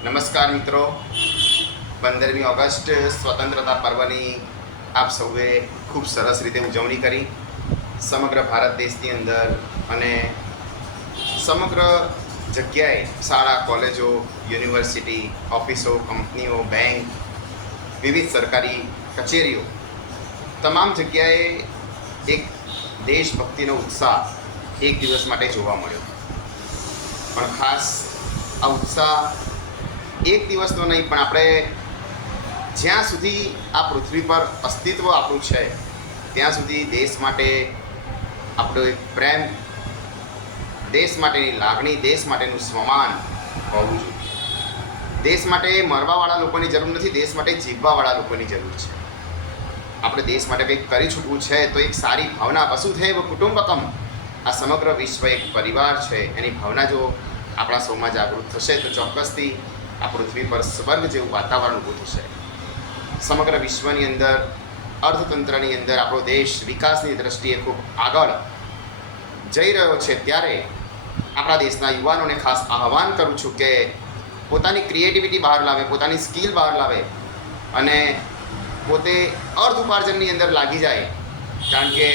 નમસ્કાર મિત્રો, 15મી ઓગસ્ટ સ્વતંત્રતા પર્વની આપ સૌએ ખૂબ સરસ રીતે ઉજવણી કરી. સમગ્ર ભારત દેશની અંદર અને સમગ્ર જગ્યાએ શાળા, કોલેજો, યુનિવર્સિટી, ઓફિસો, કંપનીઓ, બેંક, વિવિધ સરકારી કચેરીઓ, તમામ જગ્યાએ એક દેશભક્તિનો ઉત્સાહ એક દિવસ માટે જોવા મળ્યો. પણ ખાસ આ ઉત્સાહ એક દિવસનો નહીં, પણ આપણે જ્યાં સુધી આ પૃથ્વી પર અસ્તિત્વ આપણું છે ત્યાં સુધી દેશ માટે આપણો એક પ્રેમ, દેશ માટેની લાગણી, દેશ માટેનું સ્વમાન હોવું જોઈએ. દેશ માટે મરવાવાળા લોકોની જરૂર નથી, દેશ માટે જીવવાવાળા લોકોની જરૂર છે. આપણે દેશ માટે કંઈક કરી છૂટવું છે તો એક સારી ભાવના, વસુધૈવ કુટુંબકમ, આ સમગ્ર વિશ્વ એક પરિવાર છે, એની ભાવના જો આપણા સૌમાં જાગૃત થશે તો ચોક્કસથી આ પૃથ્વી પર સ્વર્ગ જેવું વાતાવરણ ઊભું થશે. સમગ્ર વિશ્વની અંદર, અર્થતંત્રની અંદર આપણો દેશ વિકાસની દ્રષ્ટિએ ખૂબ આગળ જઈ રહ્યો છે. ત્યારે આપણા દેશના યુવાનોને ખાસ આહ્વાન કરું છું કે પોતાની ક્રિએટિવિટી બહાર લાવે, પોતાની સ્કિલ બહાર લાવે અને પોતે અર્થ ઉપાર્જનની અંદર લાગી જાય. કારણ કે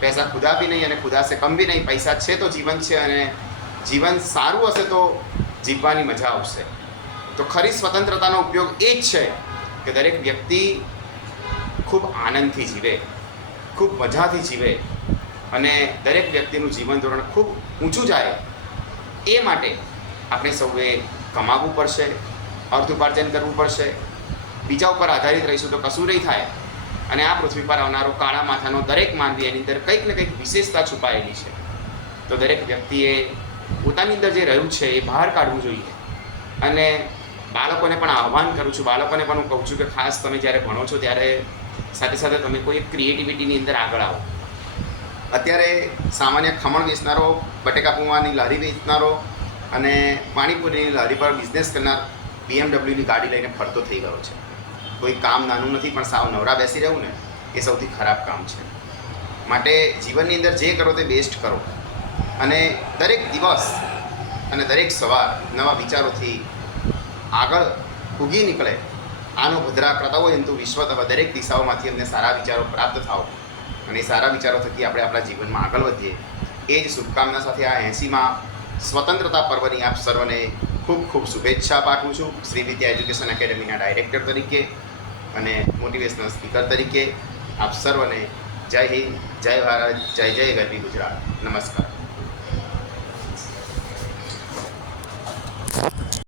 પૈસા ખુદા બી નહીં અને ખુદા સે કમ બી નહીં. પૈસા છે તો જીવન છે, અને જીવન સારું હશે તો જીવવાની મજા આવશે. તો ખરી સ્વતંત્રતાનો ઉપયોગ એ જ છે કે દરેક વ્યક્તિ ખૂબ આનંદથી જીવે, ખૂબ મજાથી જીવે અને દરેક વ્યક્તિનું જીવન ધોરણ ખૂબ ઊંચું જાય. એ માટે આપણે સૌએ કમાવવું પડશે, અર્થ ઉપાર્જન કરવું પડશે. બીજા ઉપર આધારિત રહીશું તો કશું નહીં થાય. અને આ પૃથ્વી પર આવનારો કાળા માથાનો દરેક માનવી, એની અંદર કંઈક ને કંઈક વિશેષતા છુપાયેલી છે. તો દરેક વ્યક્તિએ પોતાની અંદર જે રહ્યું છે એ બહાર કાઢવું જોઈએ. અને બાળકોને પણ આહ્વાન કરું છું, બાળકોને પણ હું કહું છું કે ખાસ તમે જ્યારે ભણો છો ત્યારે સાથે સાથે તમે કોઈ ક્રિએટિવિટીની અંદર આગળ આવો. અત્યારે સામાન્ય ખમણ વેચનારો, બટેકા પૌવાની લારી વેચનારો અને પાણીપુરીની લારી પર બિઝનેસ કરનાર BMW ગાડી લઈને ફરતો થઈ ગયો છે. કોઈ કામ નાનું નથી, પણ સાવ નવરા બેસી રહેવું ને એ સૌથી ખરાબ કામ છે. માટે જીવનની અંદર જે કરો તે બેસ્ટ કરો અને દરેક દિવસ અને દરેક સવાર નવા વિચારોથી આગળ ઉગી નીકળે. આનો ભદ્રા ક્રતવો જંતુ વિશ્વતઃ, દરેક દિશાઓમાંથી અમને સારા વિચારો પ્રાપ્ત થાવ અને એ સારા વિચારો થકી આપણે આપણા જીવનમાં આગળ વધીએ. એ જ શુભકામના સાથે આ 80મા સ્વતંત્રતા પર્વની આપ સર્વને ખૂબ ખૂબ શુભેચ્છા પાઠવું છું. શ્રી વિદ્યા એજ્યુકેશન એકેડમીના ડાયરેક્ટર તરીકે અને મોટિવેશનલ સ્પીકર તરીકે આપ સર્વને જય હિન્દ, જય ભારત, જય જય ગરવી ગુજરાત. નમસ્કાર.